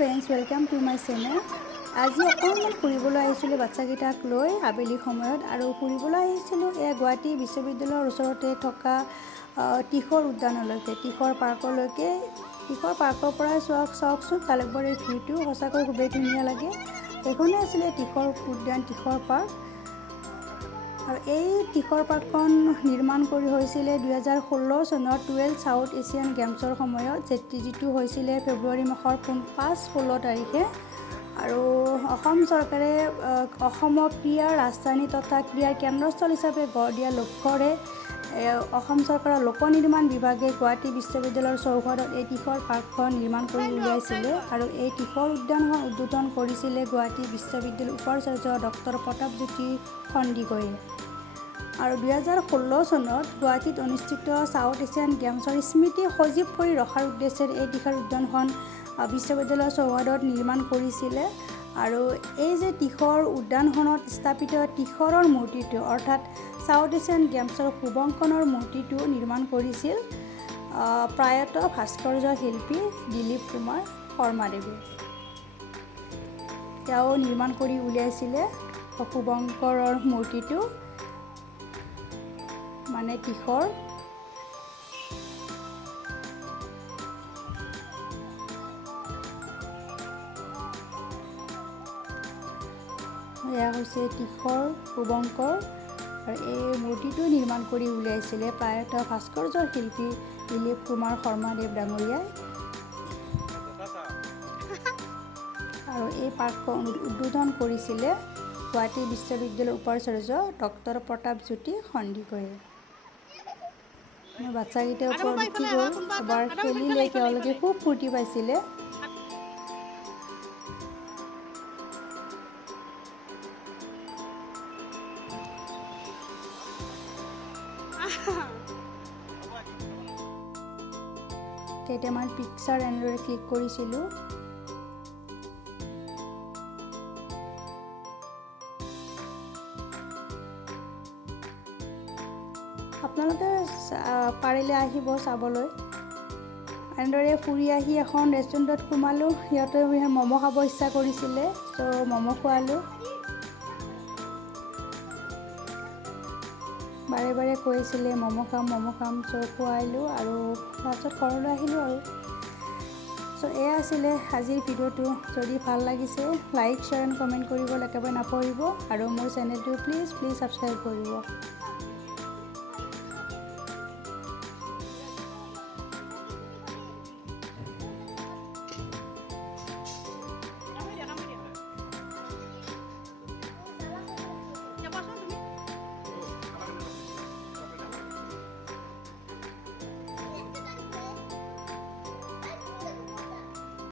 Friends, welcome to my channel. আজি অকণমান ফুৰিবলৈ আহিছিলোঁ বাচ্চাকেইটাক লৈ আবেলি সময়ত, আৰু ফুৰিবলৈ আহিছিলোঁ এয়া গুৱাহাটী বিশ্ববিদ্যালয়ৰ ওচৰতে থকা টিখৰ উদ্যানলৈকে, টিখৰ পাৰ্কলৈকে। টিখৰ পাৰ্কৰ পৰা চাওকচোন তালুকবাৰীৰ এই ভিউটো সঁচাকৈ খুবেই ধুনীয়া লাগে। এইখনে আছিলে টিখৰ উদ্যান, টিখৰ পাৰ্ক। আৰু এই টিখৰ পাৰ্কখন নিৰ্মাণ কৰি হৈছিলে 2016 চনত 12 ছাউথ এছিয়ান গেমছৰ সময়ত, যিটো হৈছিলে ফেব্ৰুৱাৰী মাহৰ 5-16 তাৰিখে। আৰু অসম চৰকাৰে অসমক ক্ৰীড়াৰ ৰাজধানী তথা ক্ৰীড়াৰ কেন্দ্ৰস্থল হিচাপে গঢ় দিয়াৰ লক্ষ্যৰে অসম চৰকাৰৰ লোক নিৰ্মাণ বিভাগে গুৱাহাটী বিশ্ববিদ্যালয়ৰ চৌহদত এই টিখৰ পাৰ্কখন নিৰ্মাণ কৰি উলিয়াইছিলে। আৰু এই টিখৰ উদ্যানখন উদ্বোধন কৰিছিলে গুৱাহাটী বিশ্ববিদ্যালয়ৰ উপাচাৰ্য ডক্টৰ প্ৰতাপজ্যোতি সন্দিকৈয়ে। আৰু 2016 চনত গুৱাহাটীত অনুষ্ঠিত ছাউথ এছিয়ান গেমছৰ স্মৃতি সজীৱ কৰি ৰখাৰ উদ্দেশ্যে এই টিখৰ উদ্যানখন বিশ্ববিদ্যালয়ৰ চৌহদত নিৰ্মাণ কৰিছিলে। আৰু এই যে টিখৰ উদ্যানখনত স্থাপিত টিখৰৰ মূৰ্তিটো, অৰ্থাৎ ছাউথ এছিয়ান গেমছৰ শুভঙ্কৰৰ মূৰ্তিটো নিৰ্মাণ কৰিছিল প্ৰয়াত ভাস্কৰ্য শিল্পী দিলীপ কুমাৰ শৰ্মাদেৱে। তেওঁ নিৰ্মাণ কৰি উলিয়াইছিলে শুভঙ্কৰৰ মূৰ্তিটো, মানে টিখৰ। এয়া হৈছে টিখৰ শুভঙ্কৰ, আৰু এই মূৰ্তিটো নিৰ্মাণ কৰি উলিয়াইছিলে প্ৰয়াত ভাস্কৰ্য শিল্পী দিলীপ কুমাৰ শৰ্মাদেৱ ডাঙৰীয়াই। আৰু এই পাৰ্কখন উদ্বোধন কৰিছিলে গুৱাহাটী বিশ্ববিদ্যালয়ৰ উপাচাৰ্য ডক্টৰ প্ৰতাপজ্যোতি সন্দিকৈয়ে। বাচ্চাকেইটাৰ ওপৰত উঠি গ'ল, এবাৰ খেলিলে, তেওঁলোকে খুব ফূৰ্তি পাইছিলে। কেইটামান পিকচাৰ এনেদৰে ক্লিক কৰিছিলোঁ। আপোনালোকে পাৰিলে আহিব চাবলৈ। এনেদৰে ফুৰি আহি এখন ৰেষ্টুৰেণ্টত সোমালোঁ। সিহঁতে ম'ম' খাব ইচ্ছা কৰিছিলে, ত' ম'ম' খোৱালোঁ। বাৰে বাৰে কৈছিলে ম'ম' খাম, চ' খোৱাইলোঁ আৰু তাৰপিছত ঘৰলৈ আহিলোঁ। আৰু চ' এয়া আছিলে আজিৰ ভিডিঅ'টো। যদি ভাল লাগিছে লাইক, শ্বেয়াৰ এণ্ড কমেণ্ট কৰিবলৈ একেবাৰে নাপাহৰিব, আৰু মোৰ চেনেলটো প্লিজ ছাবস্ক্ৰাইব কৰিব।